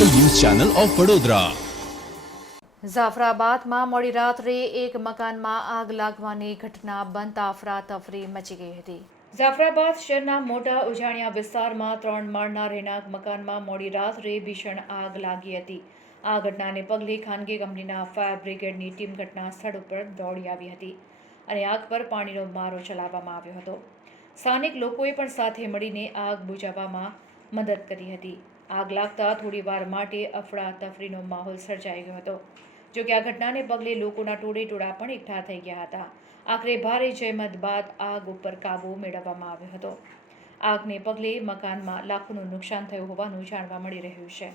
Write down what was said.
Channel of Vadodara. જાફરાબાદમાં મોડી રાત્રે એક મકાનમાં આગ લાગવાની ઘટના બનતા અફરાતફરી મચી ગઈ હતી. જાફરાબાદ શહેરના મોટા ઉજાણિયા વિસ્તારમાં ત્રણ માળના રહેણાંક મકાનમાં મોડી રાત્રે ભીષણ આગ લાગી હતી. આ ઘટનાને પગલે ખાનગી કંપનીના ફાયર બ્રિગેડની ટીમ ઘટના સ્થળ ઉપર દોડી આવી હતી અને આગ પર પાણીનો મારો ચલાવવામાં આવ્યો હતો. સ્થાનિક લોકોએ પણ સાથે મળીને આગ બુઝાવવામાં મદદ કરી હતી. આગ લાગતા થોડી વાર માટે અફડાતફડીનો માહોલ સર્જાઈ ગયો હતો. જો કે આ ઘટનાને પગલે લોકોના ટોળે ટોળા પણ એકઠા થઈ ગયા હતા. આખરે ભારે જહેમત બાદ આગ ઉપર કાબૂ મેળવવામાં આવ્યો હતો. આગને પગલે મકાનમાં લાખોનું નુકસાન થયું હોવાનું જાણવા મળી રહ્યું છે.